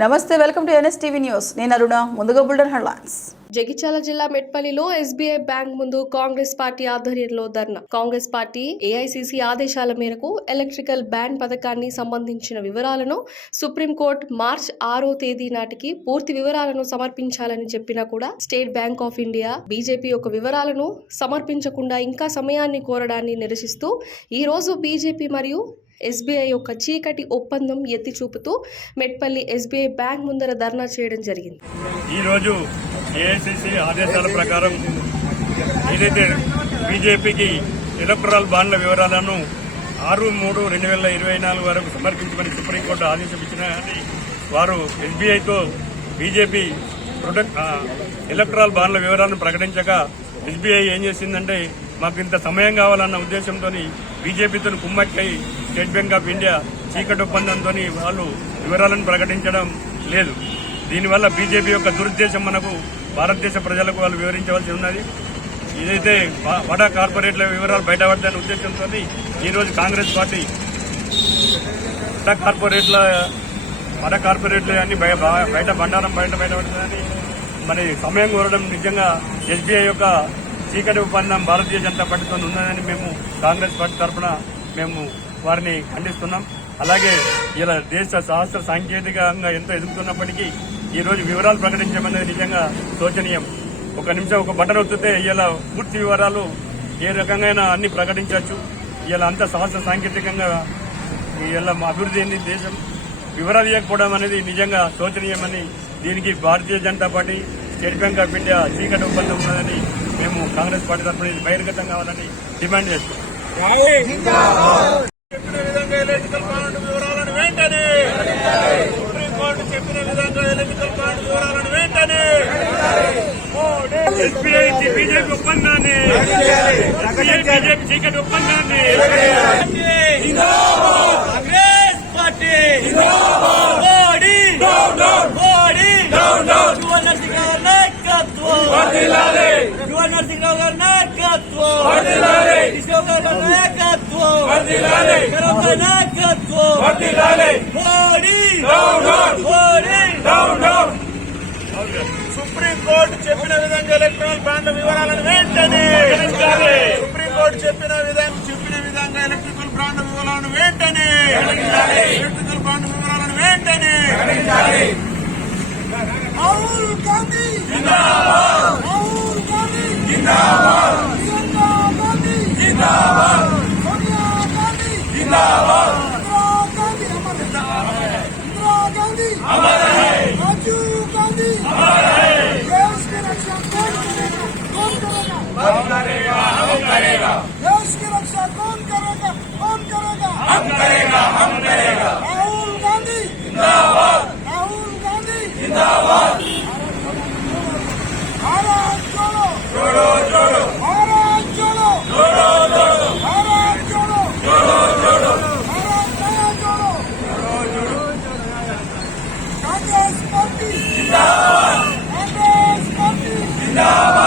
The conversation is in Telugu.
నమస్తే వెల్కమ్ టు ఎన్ఎస్టీవీ న్యూస్. నేను అరుణ ముందుగా బుల్డన్ హెడ్లైన్స్. జగిత్యాల జిల్లా మెట్పల్లిలో ఎస్బీఐ బ్యాంక్ ముందు కాంగ్రెస్ పార్టీ ఆధ్వర్యంలో ధర్నా. కాంగ్రెస్ పార్టీ ఏఐసిసి ఆదేశాల మేరకు ఎలక్ట్రికల్ బ్యాన్ పథకాన్ని సంబంధించిన వివరాలను సుప్రీంకోర్టు మార్చ్ ఆరో తేదీ నాటికి పూర్తి వివరాలను సమర్పించాలని చెప్పినా కూడా State Bank of India BJP యొక్క వివరాలను సమర్పించకుండా ఇంకా సమయాన్ని కోరడాన్ని నిరసిస్తూ ఈ రోజు బీజేపీ మరియు ఎస్బీఐ యొక్క చీకటి ఒప్పందం ఎత్తి చూపుతూ మెట్పల్లి ఎస్బీఐ బ్యాంక్ ముందర ధర్నా చేయడం జరిగింది. ఈరోజు ఏఐసిసి ఆదేశాల ప్రకారం ఏదైతే బీజేపీకి ఎలక్ట్రల్ బాండ్ల వివరాలను ఆరు మూడు రెండు వేల ఇరవై నాలుగు వరకు సమర్పించమని సుప్రీంకోర్టు ఆదేశం ఇచ్చిన వారు ఎస్బీఐతో బీజేపీ ప్రొడక్ట్ ఎలక్ట్రాల్ బాండ్ల వివరాలను ప్రకటించగా ఎస్బీఐ ఏం చేసిందంటే మాకు ఇంత సమయం కావాలన్న ఉద్దేశంతో బీజేపీతో కుమ్మక్కై స్టేట్ బ్యాంక్ ఆఫ్ ఇండియా చీకటి ఒప్పందంతో వాళ్ళు వివరాలను ప్రకటించడం లేదు. దీనివల్ల బీజేపీ యొక్క దురుద్దేశం మనకు భారతదేశ ప్రజలకు వాళ్ళు వివరించవలసి ఉన్నది. ఇదైతే వడా కార్పొరేట్ల వివరాలు బయటపడతాయనే ఉద్దేశంతో ఈరోజు కాంగ్రెస్ పార్టీ వడా కార్పొరేట్ల వడ కార్పొరేట్లు అన్ని బయట బండారం బయట బయటపడతాయని మరి సమయం కోరడం నిజంగా ఎస్బీఐ యొక్క చీకటి ఒప్పందం భారతీయ జనతా పార్టీతో ఉన్నదని మేము కాంగ్రెస్ పార్టీ తరఫున మేము వారిని ఖండిస్తున్నాం. అలాగే ఇలా దేశ శాస్త్ర సాంకేతికంగా ఎంతో ఎదుగుతున్నప్పటికీ ఈ రోజు వివరాలు ప్రకటించమనేది నిజంగా శోచనీయం. ఒక నిమిషం ఒక బటన్ ఒత్తితే ఇలా పూర్తి వివరాలు ఏ రకంగా అన్ని ప్రకటించవచ్చు. ఇలా అంత శాస్త్ర సాంకేతికంగా ఇలా మా అభివృద్ధి అయింది దేశం. వివరాలు ఇవ్వకపోవడం అనేది నిజంగా శోచనీయమని దీనికి Bharatiya Janata party State Bank of India చీకటి ఒప్పందం ఉన్నదని మేము కాంగ్రెస్ పార్టీ తరఫున ఇది బహిర్గతం కావాలని డిమాండ్ చేస్తున్నాం చెప్పిన విధంగా ఎలక్ట్రికల్ బాండ్ వివరాలను వెంటనే సుప్రీంకోర్టు చెప్పిన విధంగా ఎలక్ట్రికల్ బాండ్ వివరాలను వెంటనే ఎస్బీఐ బీజేపీ ఒప్పందాన్ని బీజేపీ చీకటి ఒప్పందాన్ని కాంగ్రెస్ పార్టీ మోడీ మోడీ యువన్ నరసింహరావు నాయకత్వం నాయకత్వం కిషోర్ నాయకత్వం మోడీ సుప్రీంకోర్టు చెప్పిన విధంగా ఎలక్ట్రానిక్ బాండ్ల వివరాలను వెంటనే సుప్రీంకోర్టు చెప్పిన విధంగా చెప్పిన విధంగా ఎలక్ట్రికల్ బాండ్ వివరాలను వెంటనే ఎలక్ట్రికల్ బాండ్ వివరాలను వెంటనే రాహుల్ గాంధీ రాహుల్ గాంధీ ప్రియాంకా గాంధీ సోనియా గాంధీ Nova!